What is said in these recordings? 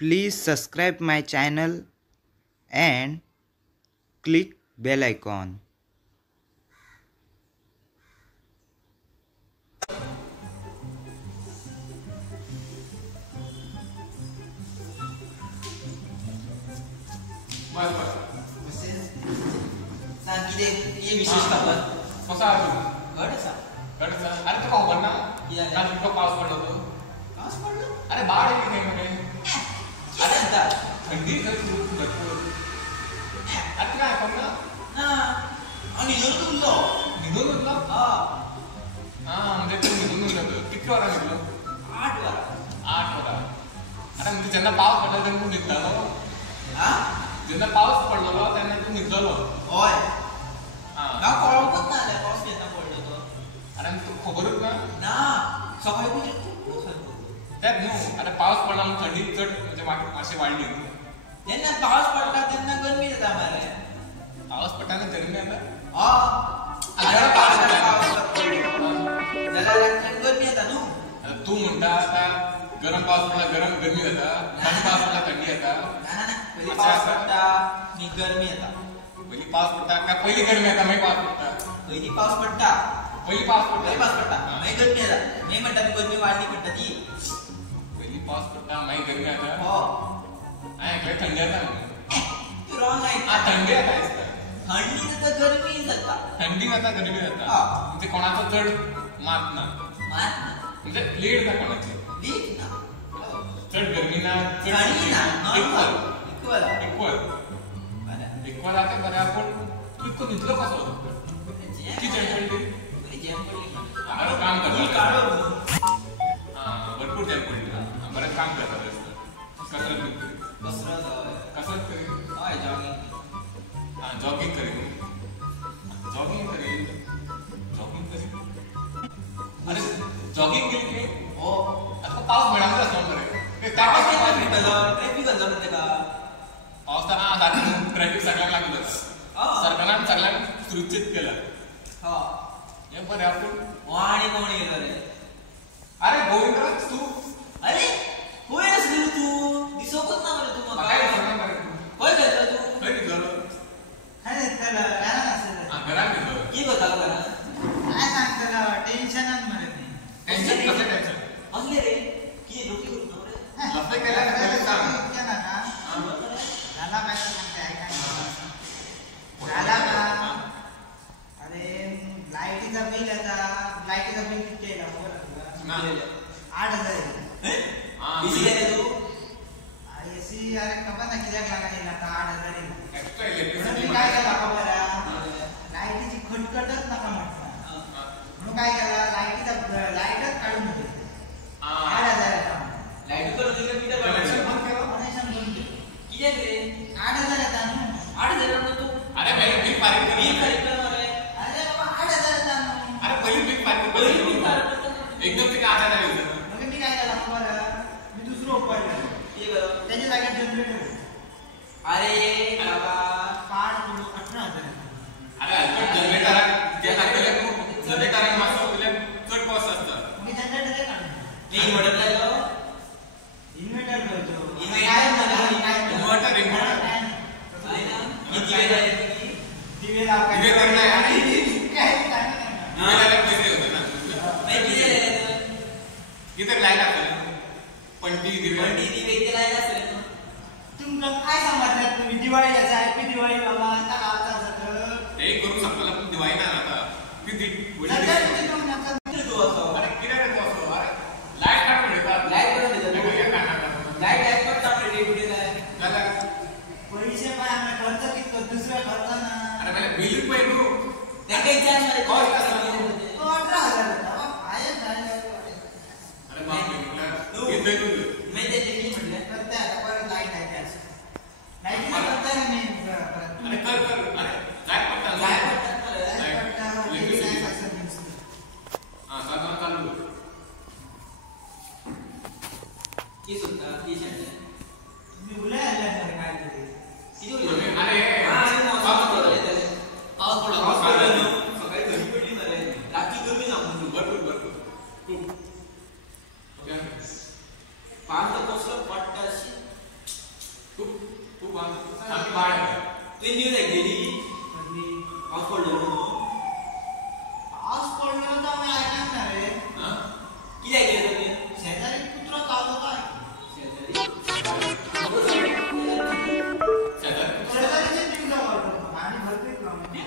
Please subscribe my channel and click bell icon. ये विशेषता पण कसा आहे गडचा गडचा अरे तो पाऊस पडला काल इतका पाऊस पडला होतो पाऊस पडला अरे बाळ आहे की नाही अरे आता थंडी भरपूर आता काय पडला ना आणि निघून उरला हा म्हणजे तू निघून उरला किती वारा निघलो 8 वारा 8 वारा अरे म्हणजे ज्यांना पाऊस पडला त्यांना तू निघतालो हा ज्यांना पाऊस पडलो त्यांना तू निघलो होय हा गाव कळवत ना आला पाऊस येता पडलो तो अरे तू खबरच ना सकाळी पण त्यात न्हू अरे पाऊस पडला म्हणून थंडी चढ म्हणजे मासे वाढली त्यांना पाऊस पडला त्यांना गरमी येता मारे पाऊस पडताना गरमी आता आता पाऊस गरमी येता न्हू आता तू म्हणता आता गरम पाऊस पडला गरमी येता थंड पाऊस पडला थंडी येता पहिली पाऊस पडता मी गरमी येता पहिली पाऊस पडता का पहिली गरमी येता मागीर पाऊस पडता पहिली पाऊस पडता पहिली पाऊस पहिली पाऊस पडता मागीर गरमी येता मी म्हणता गरमी वाढली म्हणता ती पहिली पाऊस पडता मागीर गरमी येता हो ऐकलं थंडी येता तू रॉंग आहे थंडी येता थंडी तर गरमी जाता थंडी जाता गरमी जाता म्हणजे कोणाचं चढ मात ना म्हणजे लीड ना कोणाची लीड ना चढ गरमी ना थंडी ना इक्वल इक्वल आता बरं आपण तू इतकं निघलो कसं किती जण पडली बरं काम करतात हां भरपूर जण पडली बरं काम करतात कसरत करी जॉगिंग करी अरे जॉगिंग केली की हो आता पाऊस मिळाला असतो बरे पाऊस तर हा ट्रॅफिक सगळ्यांना लागू होता सरकारनं सगळ्यांना सुरक्षित केलं हे बरे आपण वाणी कोणी गेलं रे अरे गोविंदराज तू अरे होय असली तू दिसवत ना मला तू काय करणार होय गेलं तू काय निघालो काय त्याला राहणार असेल घरात गेलो की होता का काय सांगताना टेन्शनच म्हणत नाही टेन्शन कसं टेन्शन असले रे की डोकी होत रे लफडे केला सांग झाला काय सांगते ऐका झाला का अरे लाईटीचा बिल आता लाईटीचा बिल किती आहे ना 8,000 बिजी गेले तू एसी अरे खबर ना किती लागेल आता 8,000 एक्स्ट्रा मी काय केला खबर लाईटीची खटखटच नका म्हटलं म्हणून काय केला लाईटच काढून होते 8,000 लाईट करून दिलं मीटर कनेक्शन बंद केलं कनेक्शन बंद किती रे 8,000 येतात ना 8,000 तू अरे पहिले बिल पारित कर बिल खरीद करणार आहे अरे बाबा 8,000 येतात अरे पहिले बिल पारित कर पहिली बिल खरीद एकदम ते काय आता नाही मग मी काय केला खबर मी दुसरं उपाय ते बरं त्याच्या जागेत जनरेटर अरे बाबा 18,000 अरे जनरेटर त्या लागलेल्या जनरेटर मास्टर दिले चट कॉस्ट असतात मी जनरेटर काढून मी इन्व्हर्टर लावलो इन्व्हर्टर करतो इन्व्हर्टर काय ना किती वेळ आहे दिवे लाव काय दिवे लाव काय दिवेला पैसे होते ना नाही किती आहे किती लाईट असेल पण ती दिवे वंडी दिवे इथे लायला असेल तुमचं काय समजलं तुम्ही दिवाळी याचा हॅपी दिवाळी बाबा आता गावचा सगळं ते करू शकतो ना पण दिवाळी ना आता ती तू असं अरे किती रे तो असो अरे लाईट काढून देतात लाईट करून देतात हे काढणार लाईट पण चालू रेडी झालं पैसे पण आम्हाला खर्च किती दुसऱ्या खर्च ना अरे मला बिल पैलू त्या काही चार्ज मध्ये कॉस्ट कॉस्ट असतो 18,000 होता आहे अरे बाप रे किती तू मी ते टेक्निक म्हटलं करते आता परत लाईट आहे त्याच लाईट करता ना मी अरे कर अरे लाईट पडतात काय म्हणतात मला लाईट इलेक्ट्रिसिटी हां साधन चालू की सुद्धा की सांगते मी उले आले काय तरी किती अरे पाऊस पडला पाऊस पडला सकाळी घरी पाऊस पडलो पाऊस पडलो तर आम्ही ऐकणार ना रे. किती ऐकलं तुम्ही शेजारी कुत्रा चावतो काय? शेजारीचे न्यूज आवडतो आणि भरपूर प्रमाणे.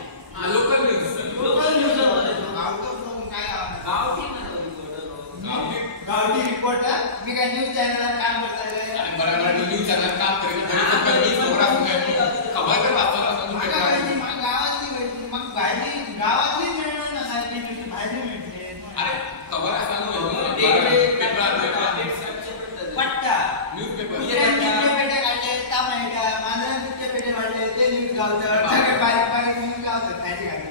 लोकल न्यूज लोकल न्यूज आवडतो. गावचं काय आवडतं? गावठी रिपोर्टर. मी काय न्यूज चॅनलवर काम करताय रे. बरोबर न्यूज चॅनल काम करेल तरी लोकल न्यूज प्रोग्राम खबर तर वाचतो ना तुम्ही मग गावातली माहिती मग गावातली मिळणार ना सारखी न्यूज बाहेरची मिळते. अरे खबर असा पट्टा न्यूजपेपर कुत्र्याचे पेटे काढले त्या माहिती मांजरांचे पेटे काढले ते न्यूज गावतात. सगळे बारीक बारीक न्यूज गावतात त्याची गाडी.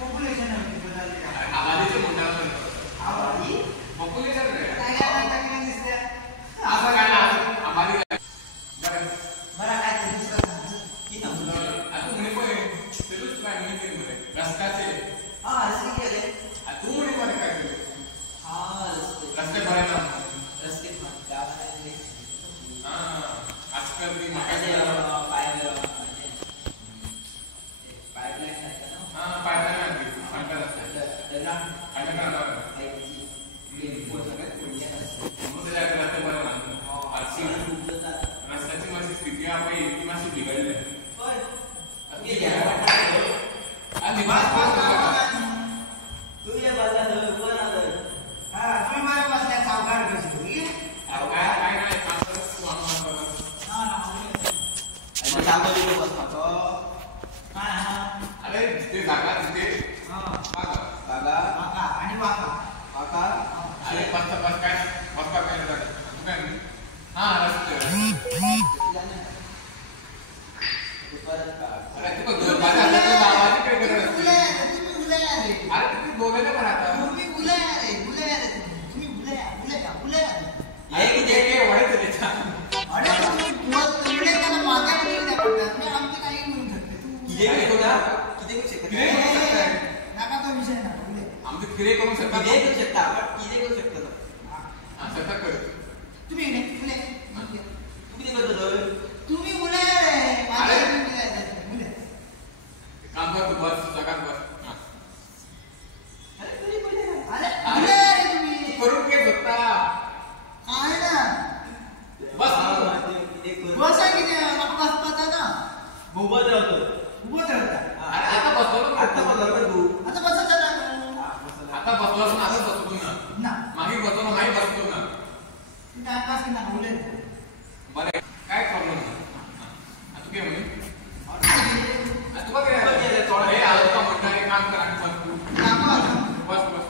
पॉप्युलेशन आबादीचे म्हणतात पॉप्युलेशन रे असं काय ना आबादी बरं काय ते दुसरं सांग. तू म्हणे पण तेच काय म्हणे ते म्हणे रस्त्याचे रस्ते केले तू म्हणे पण काय केले रस्ते भरायला आजकाल ती रस्त्याची माझी स्थिती आपण इतकी माशी बिघडली अरे जिथे जागा तिथे आणि वाका अरे बस काय बसपा काय हा रस्ते अरे तू गावाची काय करत असते अरे तुम्ही बोलायला पण आता वाढायचं त्याच्या आमचं किरे करू शकता सतत कर काम कर तू बस जगात बस करून घे स्वतः बस मोबाईल राहतो अरे आता बसलो आता मला तू आता बसलो ना आता बसतो ना मागे बसतो ना मागे बसतो ना बरं काय प्रॉब्लेम तू काय म्हणे तू काय हे आलो का म्हणणारे काम करा आणि बस बस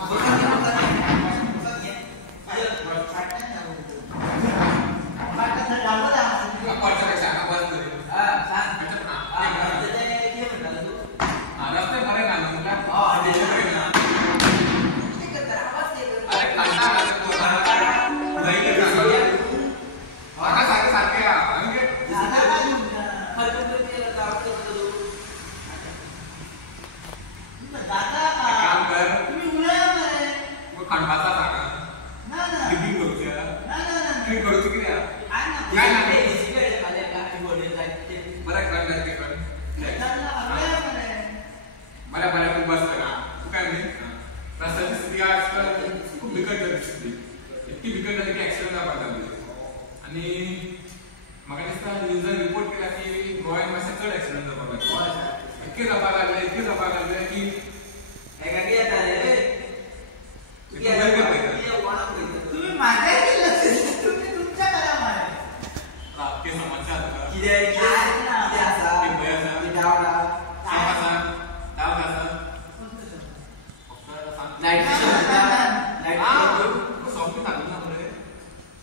रिपोर्ट केला की गोव्यात मासे चढ ऍक्सिडेंट जातात इतके जपा लागले की तुम्ही माझ्या तुमच्या घरा मारा ते समस्या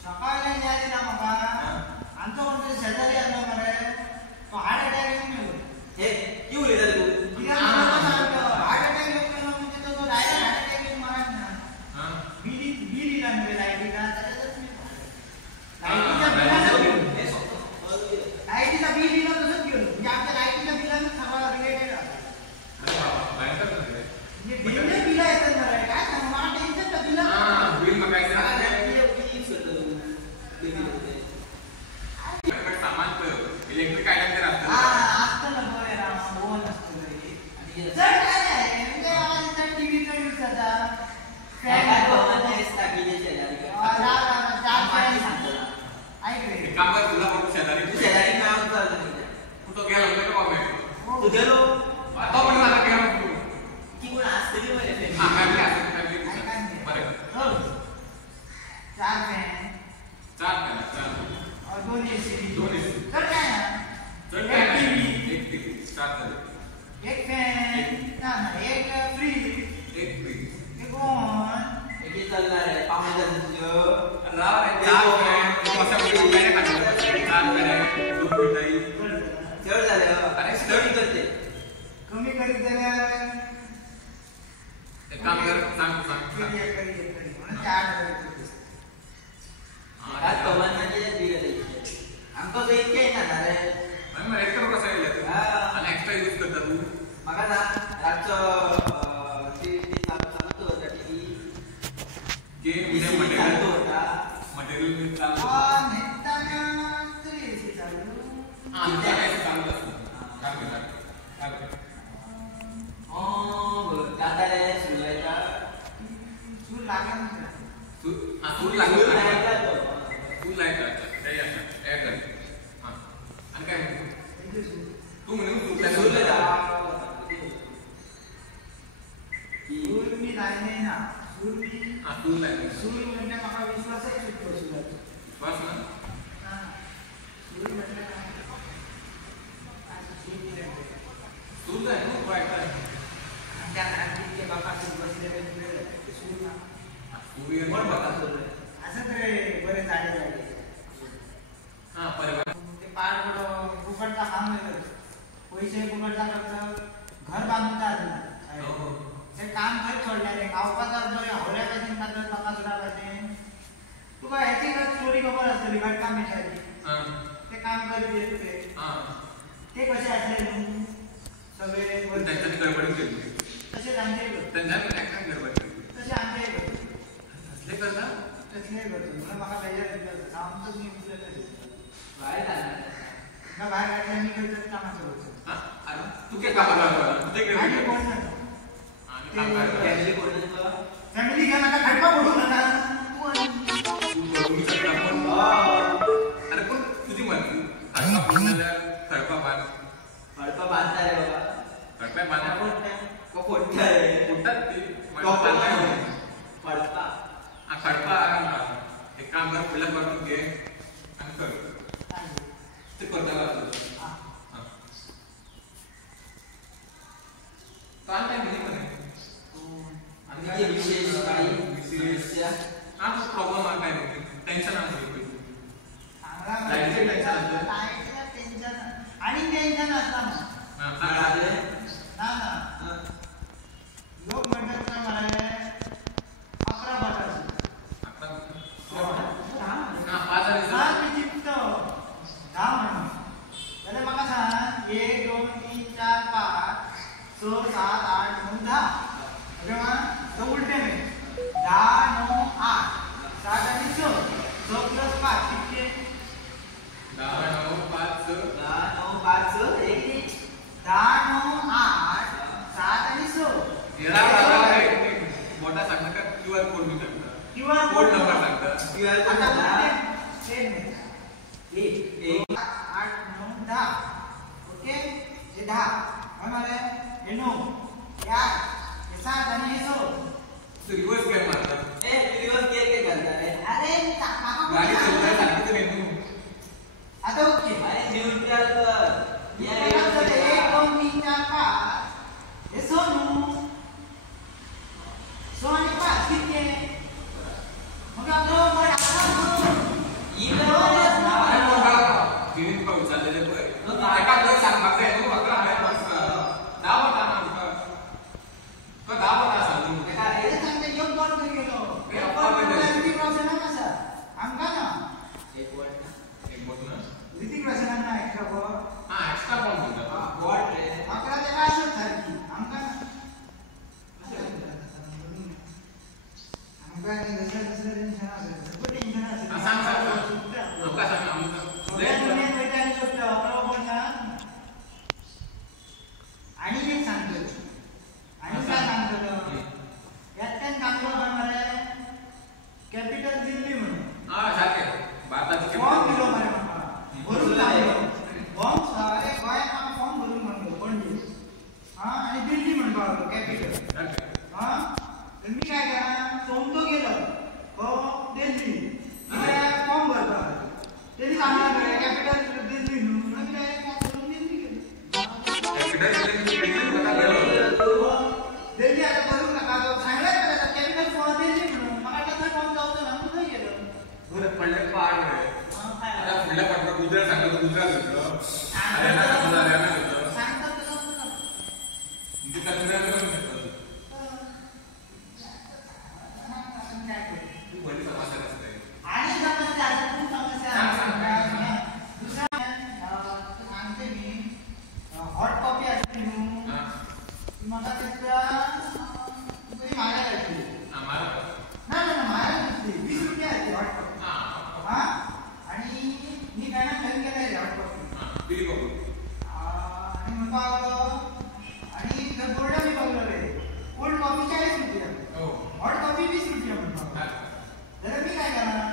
सकाळी न्यायची ना मग आमचा कोणतरी शेजारी आलो मरे तो हार्ट अटॅक येऊन गेलो हे किती उलट तू हार्ट तुझ्यालो तो पण मला काय म्हणतो की कोण असतली मला हा फॅमिली असते फॅमिली बरं 4 फॅन 4 फॅन 4 2 AC 2 AC तर काय ना तर काय नाही एक टीव्ही स्टार्ट झालं एक फॅन ना एक फ्रीज एक फ्री एक कोण एक चालणार आहे पाहुणे तुझं राव रे 4 फॅन कसा मिळाले खाली 4 फॅन 2 मिठाई जड झालं अरे स्टडी करते कमी करीत झाल्यावर एक काम कर सांग म्हणून ते 8 हजार आज कमान म्हणजे दिले आमका तो इतके येणार रे आणि मग एक्स्ट्रा कसं येईल आणि एक्स्ट्रा यूज करता तू मगा ना रातचं ती चालतो होता टीव्ही गेम चालतो मटेरियल होता मटेरियल मी चालू नेताना तरी AC चालू आमच्या काय चालू असतं काय दादा रे सुरलायचा सूर लागला ना तू लागला तू लाईट काय ऍड कर आणि काय तू म्हणून तू सुरलायचा सूर मी लाईने ना सूर मी तू लाईट सूर म्हणजे मला विश्वासच सुटतो सुराचा बस ना सूर म्हटलं काय असं सूर दिलं तू जाय ना तू ऐकाय त्या आणखी बाबा बसले पाहिजे सूर ना तू ये कोण बघा सुरलाय असं तरी बरे झाडे झाले हां परिवार ते पाड फुकटचा काम नाही करत पैसे फुकटचा करत घर बांधून हो ते काम खरं सोडल्याने गावपाचा बरे हवल्या पाहिजे का तपास पाहिजे तुका ह्याची स्टोरी खबर असतली घटका मिठाची ते काम करत येत होते ते कसे असले म्हणून सगळे त्यांच्यानी गडबड केली तसे आमचे त्यांच्यानी ऍक्शन गडबड केली तसे आमचे असले करता तसले करतो मला माका बेजार येतलं आमचंच मी बाहेर जाणार का बाहेर काढल्या मी करत कामाचं होतं अरे तू काय कामाला आला तू ते आणि कोण नाही. आणि काम काय फॅमिली कोण फॅमिली घ्या नका खडका पडू नका तू आणि अरे पण तुझी मर्जी खडपा पुण्याला खडपा बांध हडपा बांधणार आहे बाबा खडपा बांधा का फोडणार आहे कुठतात ते हडपा खडपा एक काम कर फुलं करून घे आणि कर ते करता काम काय नाही म्हणे आणि म्हणजे विशेष काही विशेष हा प्रॉब्लेम आहे काय नाही टेन्शन आहे लाईटचं टेन्शन आणि टेन्शन असला ना लोक म्हणतात ना मला 11 बटाटे मी चित्तो 10 म्हणून त्याला मला सांग 1 2 3 4 5 6 7 8 9 10 तेव्हा तो उलटे नाही 10 9 8 7 आणि 6 6 प्लस 5 किती 10 9 5 9 5 1 10 9 8 7 आणि 6 मोठा सांगता का क्यूआर कोड मी सांगता QR कोड नंबर सांगता क्यूआर आता कोड बोलते सेम आहे 1 8 9 10 ओके हे 10 काय मारे हे 9 या हे 7 आणि हे 6 तू रिवर्स गेअर मारता दिवस के घालणार आहे अरे गाडी चालवायला सांगितलं नाही तू आता ओके अरे न्यूट्रल कर या 1 2 3 4 5 हे 6 आणि 5 किती आहे मग आपण गिरीन पाऊस चाललेले एका दिवस सांग मागचा येतो बघा आहे दहा बटा मागता का 10 बटा सांगतो हे सांगते एक बॉल घरी गेलो एक बॉल ऋतिक रोशन कसा आमका ना एक वर्ड एक बोट ना ऋतिक रोशन ना एक्स्ट्रा बॉल दिल्ली आता करू नका तो सांगलाय आता कॅपिटल फोन दिल्ली म्हणून मग आता थंय फोन जावतो ना थंय गेलो गुजरात पडले पाड आता फुडल्या पडला गुजरात सांगतो गुजरात होतो अरे ना समजा रे ना होतो सांगतात तसं तुमची कल्पना करू शकतो तू बरी समस्या असते आणि समस्या आता तू समस्या दुसरा सांगते मी हॉट कॉफी असते मला त्याच्या तुम्ही मागायला लागते नाही मागायला नसते 20 रुपये असते हॉट कॉफी हा आणि मी काय ना नवीन केलं हॉट कॉफी आणि म्हणतो आणि बोर्ड मी बघलं कोल्ड कॉफी 40 रुपये हॉट कॉफी 20 रुपये म्हणतो तर मी काय करणार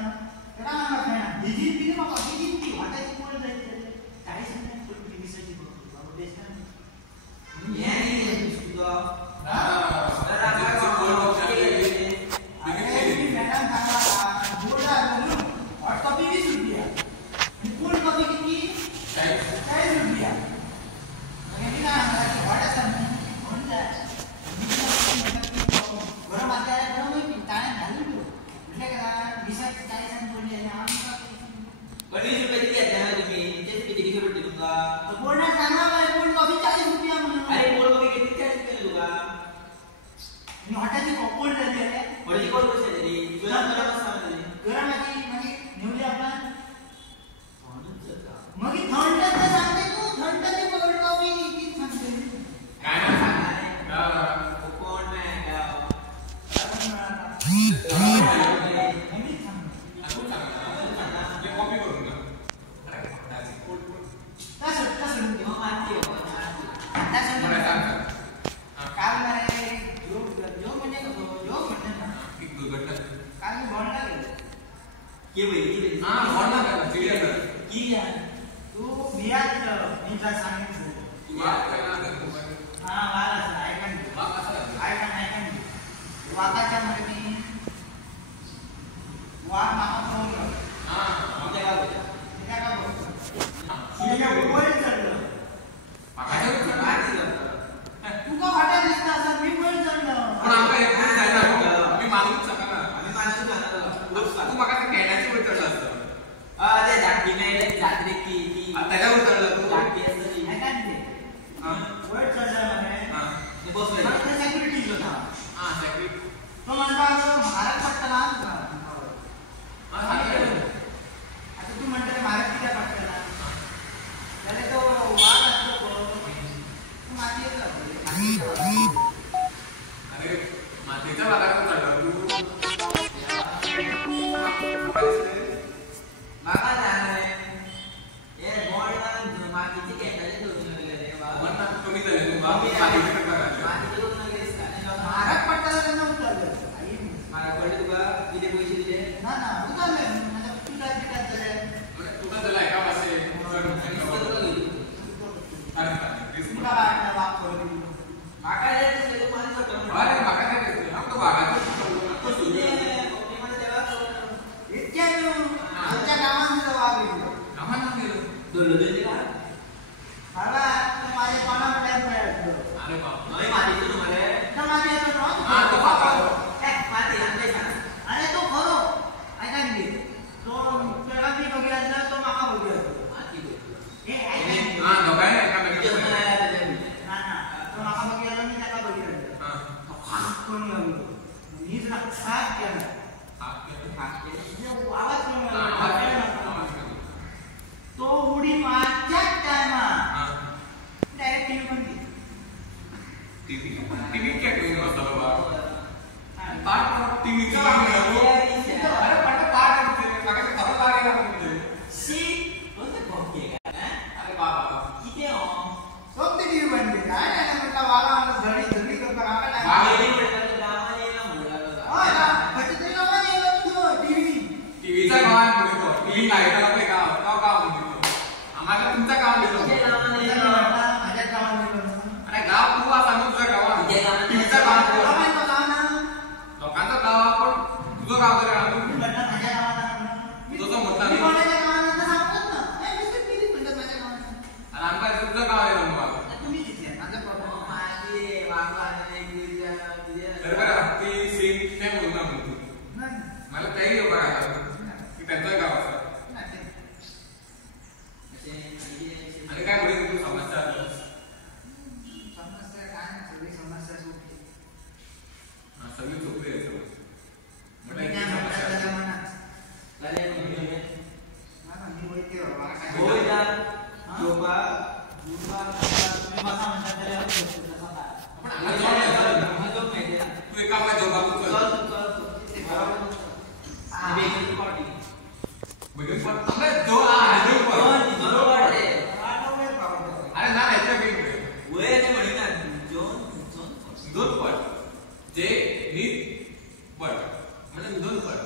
त्याला म्हणणार नाही ही जी पिली मग कॉफी जी ती हॉटेलची कोल्ड जायचं 40 रुपये कोल्ड 20 ची बघतो बेस्ट नाही हॉटेलची कोल्ड झाली आहे हॉटेलची कोल्ड कशी झाली गरमाची म्हणजे निवली आपण मग थंड सांगते तू थंड ते कोल्ड कॉफी किती सांगते काय ना कोण नाही तू बियात मी तुला सांगितलं वाकाच्या मध्ये वाघ मामा फोन तू का वाटा दिसता असं मी पण चढलं त्याच्यावर चढला तू वर चढल्यामध्ये सेक्युरिटी होता तो म्हणतो भारत पट्टला आता तू म्हणतो भारत किती पट्टला त्याला तो वाघ असतो तू माती येत अरे मातीच्या भागात चढला तू बाबा जाणार आहे हे बॉल मातीची केटाचे दोन गेले बाबा कमी झाले तू मातीचे मातीचे दोन गेलेस का भारत पट्टाला त्यांना उतरलं मला कळले तुला किती पैसे दिले ना उतरलं म्हणजे पिकात झाले तुला त्याला एका पासे तुला वाटलं बाप करून माका जे दिसले तू मला अरे माका काय दिसले तो भागात इतक्या आमच्या गावांमध्ये वाघ येतो बाबा माझे पानामध्ये अरे बाप अरे तो खरो ऐका तो त्याला मी बघितला तो मामा बघितला दोघांना एका तो मामा बघितला मी त्याला बघितला कोणी मीच साथ केला आवाज तो उडी मारच्या टायमा डायरेक्ट टीव्ही बंद टीव्ही क्या घेऊन बसला बाबा टीव्हीचा अरे पण पाठ खरं लागेल सी कोणते भोगे अरे बाबा किती हो सोबती टीव्ही बंद काय नाही म्हटलं वाला धडी धडी करता काका बाहेर म्हटलं गावाला येला म्हणला तरी गावाला येला टीव्ही टीव्हीचा गावात बोलतो टीव्ही लाईट आपले गाव बोलतो आम्हाला तुमचा गाव देतो माझ्या गावात अरे गाव तू असा तुझ्या गावात टीव्हीचा गाव लोकांचा गाव आपण तू एका आपल्या दोघांना अरे ना याच्या दोन पट जे नीट पट म्हणजे दोन पट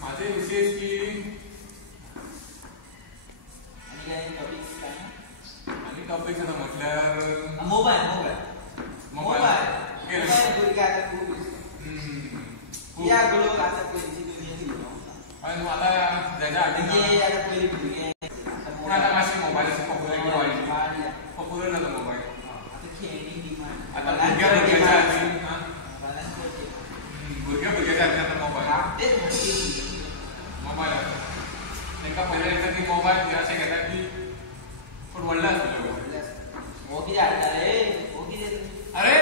माझे विशेष की आणि टॉपिक आता म्हटल्यावर मोबाईल आणि आता त्याच्या आधी आता माझी मोबाईलची पॉप्युलरिटी वाढली पॉप्युलर झाला मोबाईल आता भुरग्याच्या आधी भुरग्याच्या आधी आता मोबाईल एका पहिल्या येतात की मोबाईल असे घेतात की पण वडला असतो अरे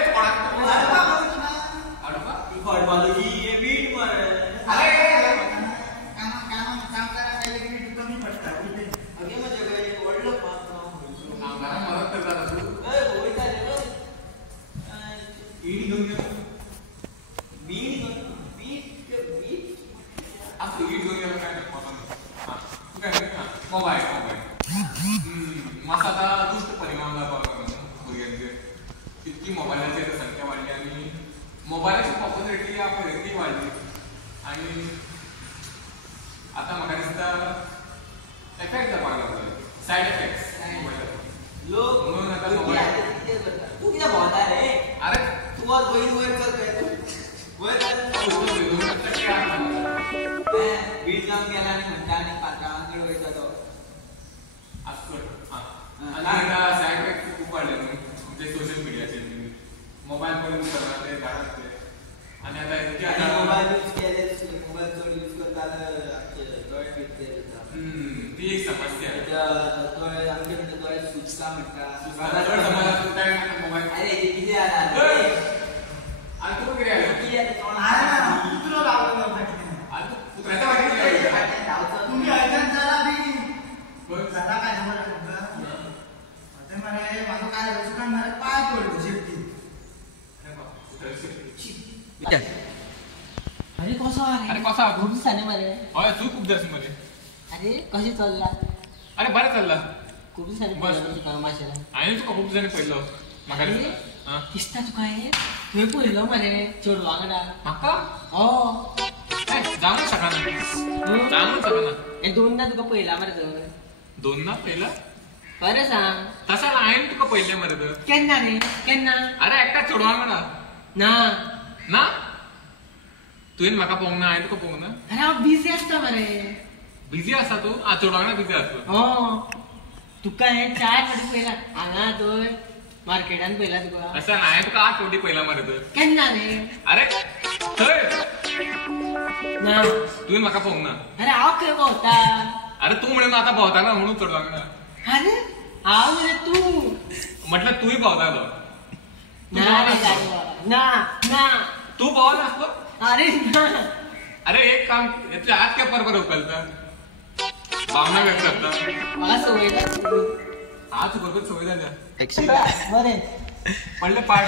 मोबाईल मस्त आता दुष्ट परिणाम भुरग्यांचे इतकी मोबाईलची संख्या वाढली आणि मोबाईलची पॉप्युलरिटी पर्यंत वाढली आणि आता म्हाका दिसता एफेक्ट जावपाक लागला सायड इफेक्ट्स म्हणून आता मोबाईल तू किती भोंवता रे अरे तू आज वयर चल बीट जाऊन गेला आणि म्हणता आणि पात्रांकडे वयता तो सायड इफेक्ट खूप वाढले म्हणजे सोशल मीडियाचे मोबाईल पण यूज करतात ते घरात ते आणि आता मोबाईल यूज केले मोबाईल चड यूज करता डोळे पिकते ती एक समस्या आहे डोळे आमचे म्हणजे डोळे सुचता मोबाईल अरे किती आला आणि तू किती आला कुत्र्याच्या वाटेत तुम्ही ऐकून चला बी चला काय समजा ते मरे माझं काय रचकन मरे पाय पडलो शेपटी अरे कसो अरे कसा खूप दिसाने मरे हय तू खूप दिवस मध्ये अरे कशी चालला अरे बरं चालला खूप दिसाने बस. तुका माशेला आणि तुका खूप जण पडलो म्हाका अरे दिसता दिसता तुका हे थंय पळयलो मरे चेडू वांगडा म्हाका हो जाऊन शकना जाऊन शकना एक दोनदा तुका पळयला मरे थंय दोन ना पहिला बरें सांग तसा हांवें तुका पयले मरे तर केन्ना रे केन्ना अरे एकटा चेडवा म्हणा ना ना तुवें म्हाका पळोवंक ना हांवें तुका पळोवंक ना अरे हांव बिझी आसता मरे बिझी आसा तू चेडवा वांगडा बिझी आसता हो तुका हे 4 फावटी पळयला हांगा थंय मार्केटान पळयला तुका असं हांवें तुका 8 फावटी पयला मरे तर केन्ना रे अरे थंय ना तुवें म्हाका पळोवंक ना अरे हांव खंय भोंवता अरे तू म्हणून आता भोंवताना म्हणून चेडवा वांगडा अरे हांव मरे तू म्हटलं तूय भोंवतालो ना रे गाडवा. ना ना तू भोंवना आसलो अरे ना अरे एक काम यातले आज काय बरोबर उकलता भावना व्यक्त करता मला सवय लागली. आज बरोबर सवय झाल्या बरें पडले पाय